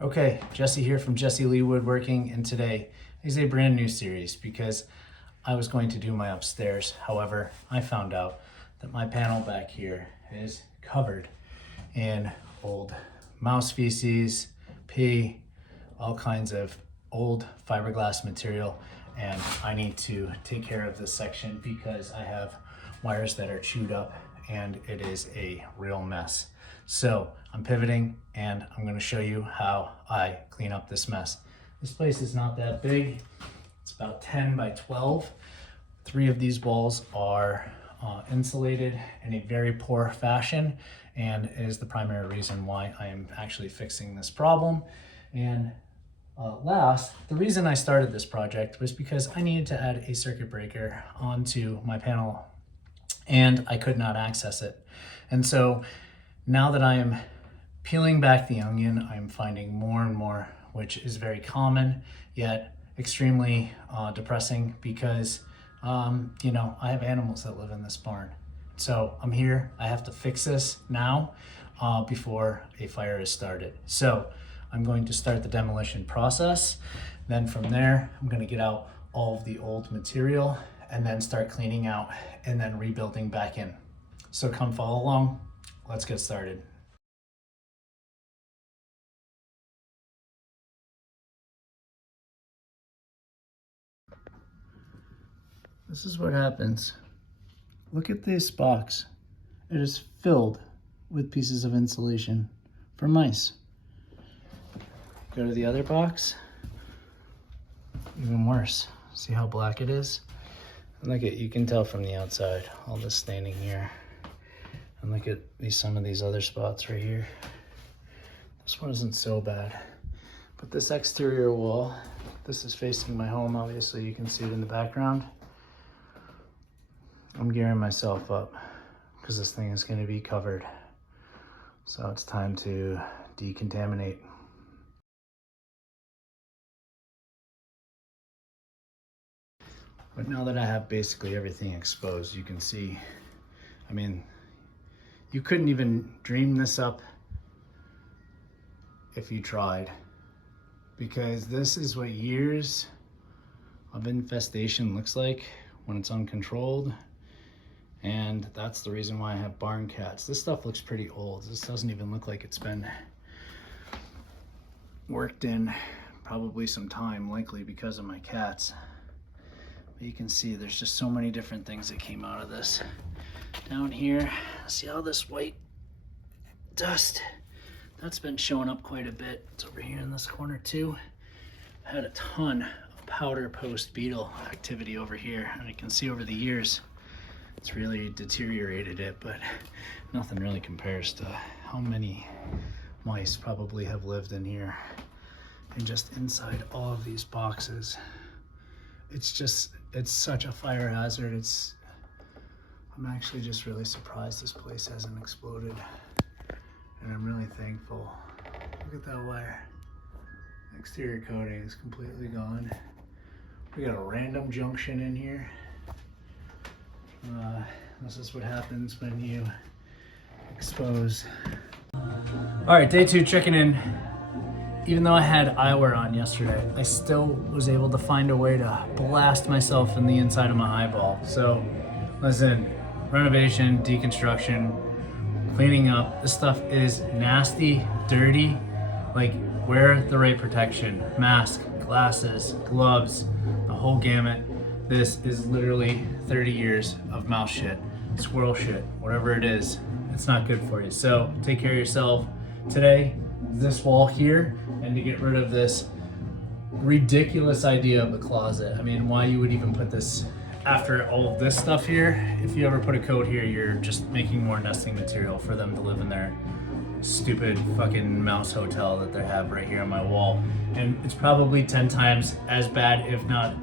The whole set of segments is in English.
Okay, Jesse here from Jesse Lee Woodworking, and today is a brand new series because I was going to do my upstairs. However, I found out that my panel back here is covered in old mouse feces, pee, all kinds of old fiberglass material, and I need to take care of this section because I have wires that are chewed up and it is a real mess. So I'm pivoting and I'm going to show you how I clean up this mess. This place is not that big. It's about 10 by 12. 3 of these walls are insulated in a very poor fashion, and it is the primary reason why I am actually fixing this problem. And the reason I started this project was because I needed to add a circuit breaker onto my panel and I could not access it. And so now that I am peeling back the onion, I'm finding more and more, which is very common, yet extremely depressing because, I have animals that live in this barn. So I'm here, I have to fix this now before a fire is started. So I'm going to start the demolition process. Then from there, I'm gonna get out all of the old material and then start cleaning out and then rebuilding back in. So come follow along. Let's get started. This is what happens. Look at this box. It is filled with pieces of insulation for mice. Go to the other box. Even worse. See how black it is? And look at, you can tell from the outside, all this staining here. And look at some of these other spots right here. This one isn't so bad. But this exterior wall, this is facing my home, obviously you can see it in the background. I'm gearing myself up because this thing is going to be covered. So it's time to decontaminate. But now that I have basically everything exposed, you can see, you couldn't even dream this up if you tried, because this is what years of infestation looks like when it's uncontrolled. And that's the reason why I have barn cats. This stuff looks pretty old. This doesn't even look like it's been worked in probably some time, likely because of my cats. But you can see there's just so many different things that came out of this. Down here, see all this white dust? That's been showing up quite a bit. It's over here in this corner too. I had a ton of powder post beetle activity over here, and I can see over the years it's really deteriorated it, but nothing really compares to how many mice probably have lived in here. And just inside all of these boxes, it's such a fire hazard. I'm actually just really surprised this place hasn't exploded. And I'm really thankful. Look at that wire. Exterior coating is completely gone. We got a random junction in here. This is what happens when you expose. All right, day 2, checking in. Even though I had eyewear on yesterday, I still was able to find a way to blast myself in the inside of my eyeball. So listen, renovation, deconstruction, cleaning up. This stuff is nasty, dirty. Like, wear the right protection. Mask, glasses, gloves, the whole gamut. This is literally 30 years of mouse shit, squirrel shit, whatever it is. It's not good for you. So take care of yourself. Today, this wall here, and to get rid of this ridiculous idea of a closet. I mean, why you would even put this after all of this stuff here. If you ever put a coat here, you're just making more nesting material for them to live in their stupid fucking mouse hotel that they have right here on my wall. And it's probably 10 times as bad, if not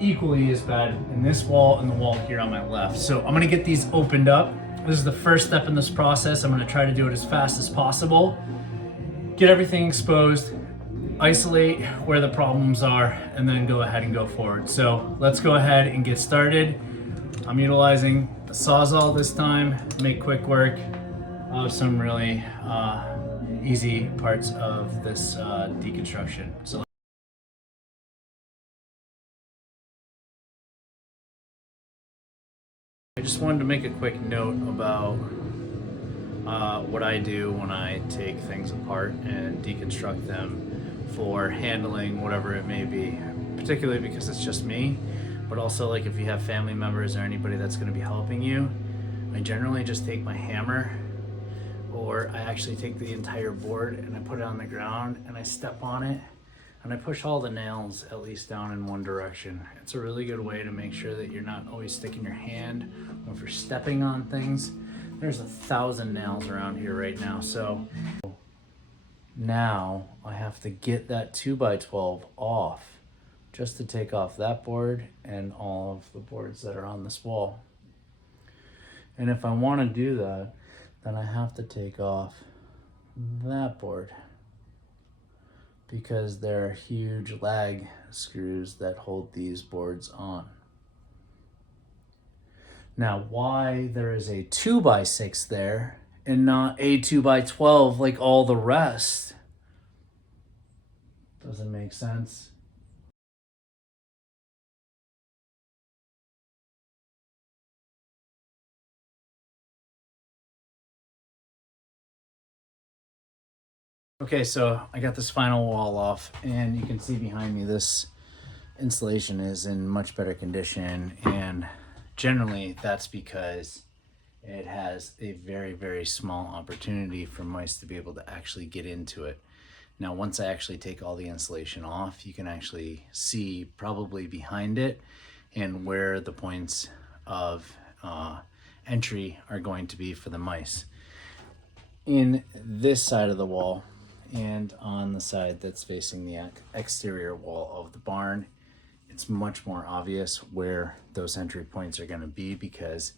equally as bad, in this wall and the wall here on my left. So I'm gonna get these opened up. This is the first step in this process. I'm gonna try to do it as fast as possible. Get everything exposed, isolate where the problems are, and then go ahead and go forward. So let's go ahead and get started. I'm utilizing the Sawzall this time, make quick work of some really easy parts of this deconstruction. So I just wanted to make a quick note about what I do when I take things apart and deconstruct them for handling whatever it may be, particularly because it's just me, but also like if you have family members or anybody that's going to be helping you. I generally just take my hammer, or I actually take the entire board and I put it on the ground and I step on it and I push all the nails at least down in one direction. It's a really good way to make sure that you're not always sticking your hand, or if you're stepping on things. There's 1,000 nails around here right now, so now I have to get that 2x12 off just to take off that board and all of the boards that are on this wall. And if I want to do that, then I have to take off that board, because there are huge lag screws that hold these boards on. Now, why there is a 2x6 there and not a 2x12 like all the rest doesn't make sense. Okay, so I got this final wall off, and you can see behind me this insulation is in much better condition, and generally that's because it has a very, very small opportunity for mice to be able to actually get into it. Now, once I actually take all the insulation off, you can actually see probably behind it and where the points of entry are going to be for the mice. In this side of the wall and on the side that's facing the exterior wall of the barn, it's much more obvious where those entry points are going to be, because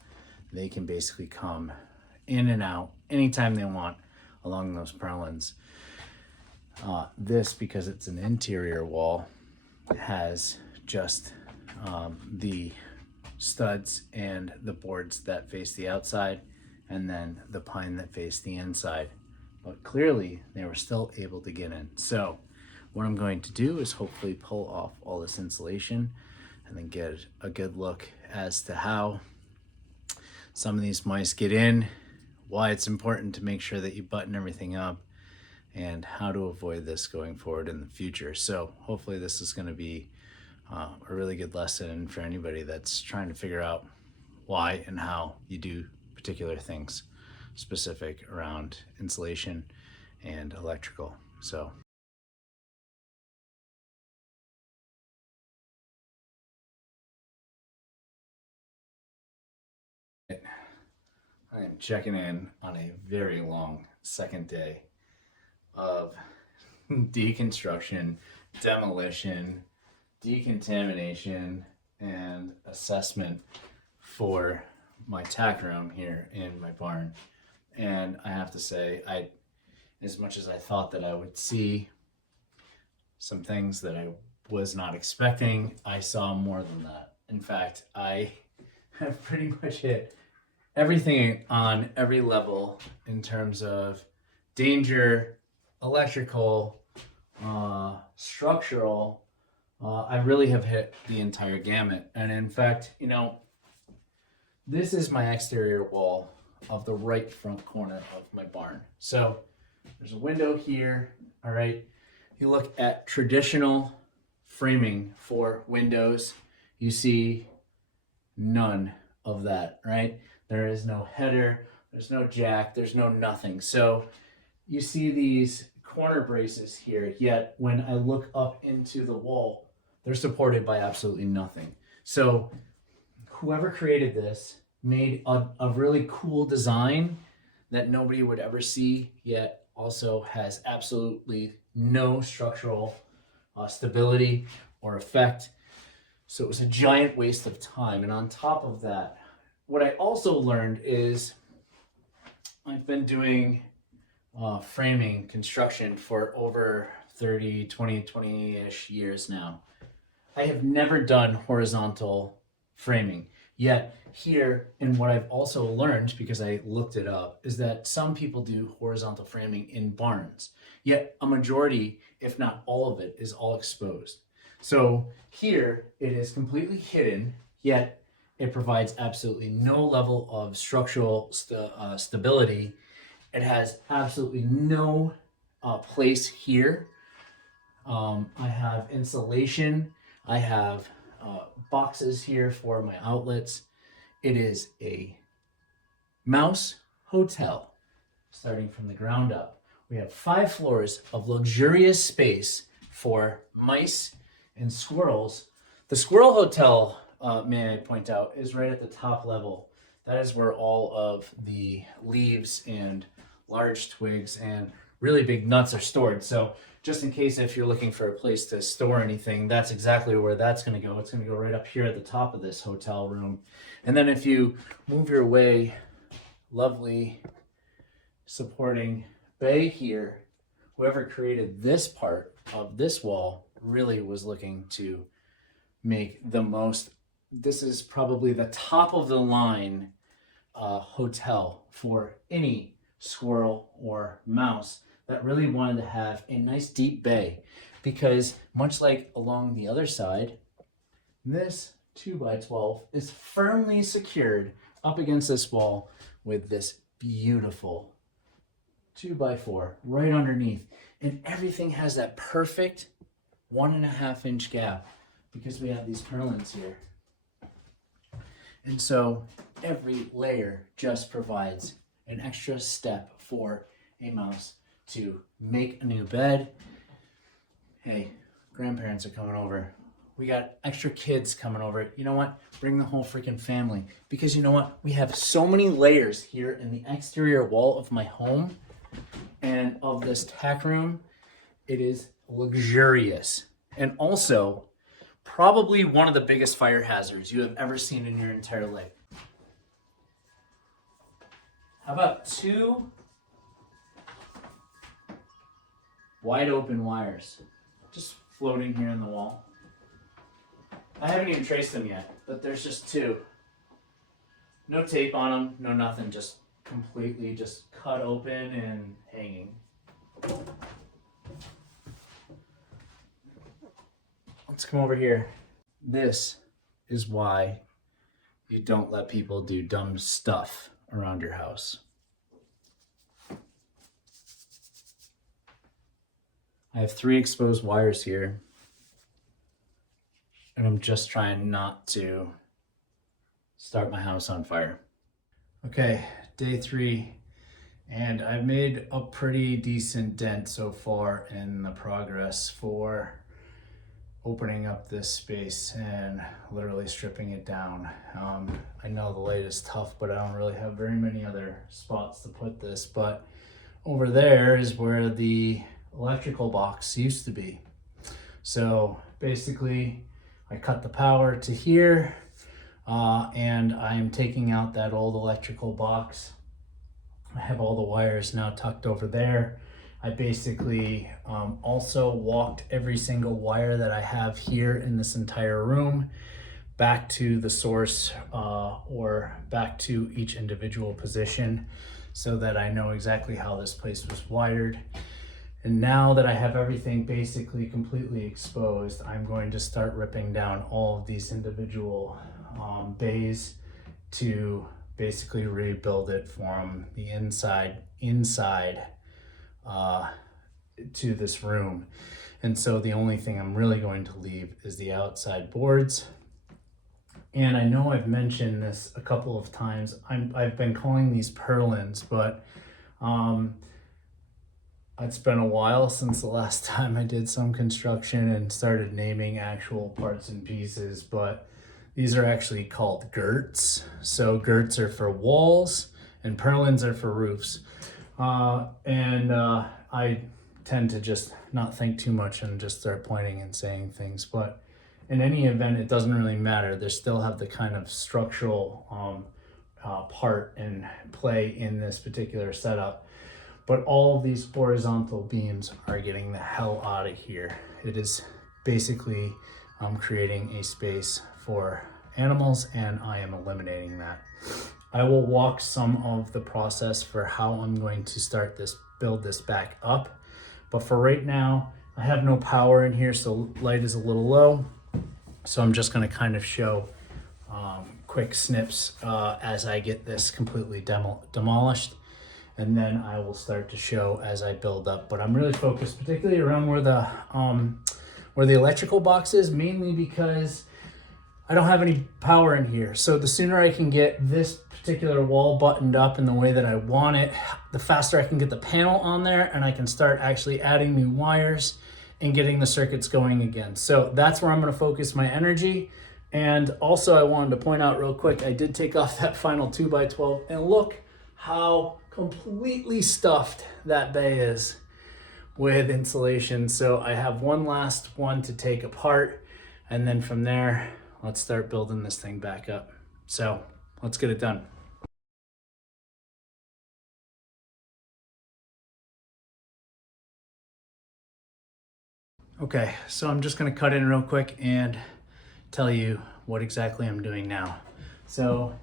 they can basically come in and out anytime they want along those purlins. This, because it's an interior wall, has just the studs and the boards that face the outside, and then the pine that face the inside. But clearly they were still able to get in. So what I'm going to do is hopefully pull off all this insulation and then get a good look as to how some of these mice get in, why it's important to make sure that you button everything up, and how to avoid this going forward in the future. So hopefully this is going to be a really good lesson for anybody that's trying to figure out why and how you do particular things specific around insulation and electrical. So I am checking in on a very long second day of deconstruction, demolition, decontamination, and assessment for my tack room here in my barn. And I have to say, as much as I thought that I would see some things that I was not expecting, I saw more than that. In fact, I have pretty much hit everything on every level in terms of danger, electrical, structural. I really have hit the entire gamut. And in fact, this is my exterior wall of the right front corner of my barn. So there's a window here, all right? You look at traditional framing for windows, you see none of that, right? There is no header, there's no jack, there's no nothing. So you see these corner braces here, yet when I look up into the wall, they're supported by absolutely nothing. So whoever created this made a really cool design that nobody would ever see, yet also has absolutely no structural stability or effect. So it was a giant waste of time. And on top of that, what I also learned is I've been doing framing construction for over 30, 20-ish years now. I have never done horizontal framing. Yet here, and what I've also learned, because I looked it up, is that some people do horizontal framing in barns. Yet a majority, if not all of it, is all exposed. So here it is completely hidden, yet it provides absolutely no level of structural stability. It has absolutely no place here. I have insulation. I have boxes here for my outlets. It is a mouse hotel, starting from the ground up. We have 5 floors of luxurious space for mice and squirrels. The squirrel hotel, may I point out, is right at the top level. That is where all of the leaves and large twigs and really big nuts are stored. So just in case if you're looking for a place to store anything, that's exactly where that's going to go. It's going to go right up here at the top of this hotel room. And then if you move your way, lovely supporting bay here, whoever created this part of this wall really was looking to make the most. This is probably the top of the line hotel for any squirrel or mouse that really wanted to have a nice deep bay, because much like along the other side, this 2x12 is firmly secured up against this wall with this beautiful 2x4 right underneath, and everything has that perfect 1.5 inch gap because we have these purlins here. And so every layer just provides an extra step for a mouse to make a new bed. Hey, grandparents are coming over. We got extra kids coming over. You know what? Bring the whole freaking family. Because you know what? We have so many layers here in the exterior wall of my home and of this tack room. It is luxurious. And also, probably one of the biggest fire hazards you have ever seen in your entire life. How about 2 wide open wires just floating here in the wall? I haven't even traced them yet, but there's just 2. No tape on them, no nothing, just completely just cut open and hanging. Let's come over here. This is why you don't let people do dumb stuff around your house. I have 3 exposed wires here, and I'm just trying not to start my house on fire. Okay, day 3, and I've made a pretty decent dent so far in the progress for opening up this space and literally stripping it down. I know the light is tough, but I don't really have very many other spots to put this, but over there is where the electrical box used to be. So basically I cut the power to here, and I'm taking out that old electrical box. I have all the wires now tucked over there. I basically also walked every single wire that I have here in this entire room back to the source or back to each individual position so that I know exactly how this place was wired. And now that I have everything basically completely exposed, I'm going to start ripping down all of these individual bays to basically rebuild it from the inside to this room. And so the only thing I'm really going to leave is the outside boards. And I know I've mentioned this a couple of times. I've been calling these purlins, but it's been a while since the last time I did some construction and started naming actual parts and pieces, but these are actually called girts. So girts are for walls and purlins are for roofs. I tend to just not think too much and just start pointing and saying things. But in any event, it doesn't really matter. They still have the kind of structural part and play in this particular setup. But all of these horizontal beams are getting the hell out of here. It is basically creating a space for animals, and I am eliminating that. I will walk some of the process for how I'm going to start this, build this back up. But for right now, I have no power in here, so light is a little low. So I'm just gonna kind of show quick snips as I get this completely demolished. And then I will start to show as I build up. But I'm really focused particularly around where the electrical box is, mainly because I don't have any power in here. So the sooner I can get this particular wall buttoned up in the way that I want it, the faster I can get the panel on there and I can start actually adding new wires and getting the circuits going again. So that's where I'm gonna focus my energy. And also I wanted to point out real quick, I did take off that final 2x12 and look how completely stuffed that bay is with insulation. So I have one last one to take apart, and then from there, let's start building this thing back up. So let's get it done. Okay, so I'm just gonna cut in real quick and tell you what exactly I'm doing now. So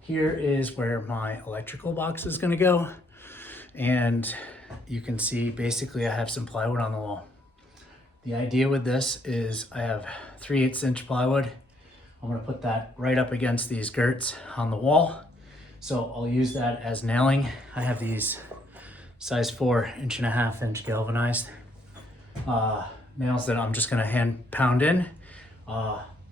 here is where my electrical box is gonna go. And you can see basically I have some plywood on the wall. The idea with this is I have 3/8 inch plywood. I'm gonna put that right up against these girts on the wall. So I'll use that as nailing. I have these size 4 1.5 inch galvanized nails that I'm just gonna hand pound in.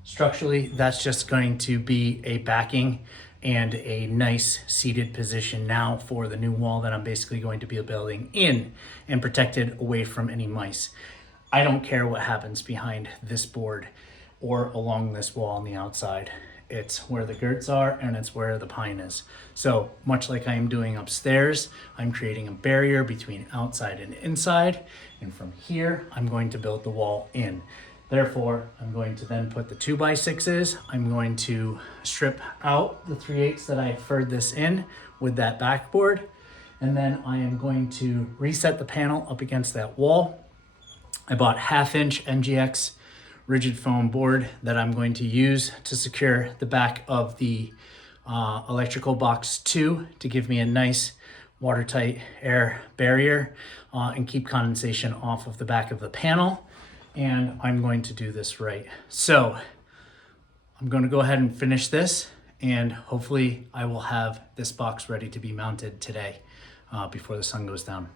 Structurally, that's just going to be a backing and a nice seated position now for the new wall that I'm basically going to be building in and protected away from any mice. I don't care what happens behind this board or along this wall on the outside. It's where the girts are and it's where the pine is. So much like I am doing upstairs, I'm creating a barrier between outside and inside. And from here, I'm going to build the wall in. Therefore, I'm going to then put the 2x6s. I'm going to strip out the 3/8 that I furred this in with that backboard. And then I am going to reset the panel up against that wall. I bought 1/2 inch NGX rigid foam board that I'm going to use to secure the back of the electrical box 2 to give me a nice watertight air barrier and keep condensation off of the back of the panel. And I'm going to do this right. So I'm going to go ahead and finish this, and hopefully I will have this box ready to be mounted today before the sun goes down.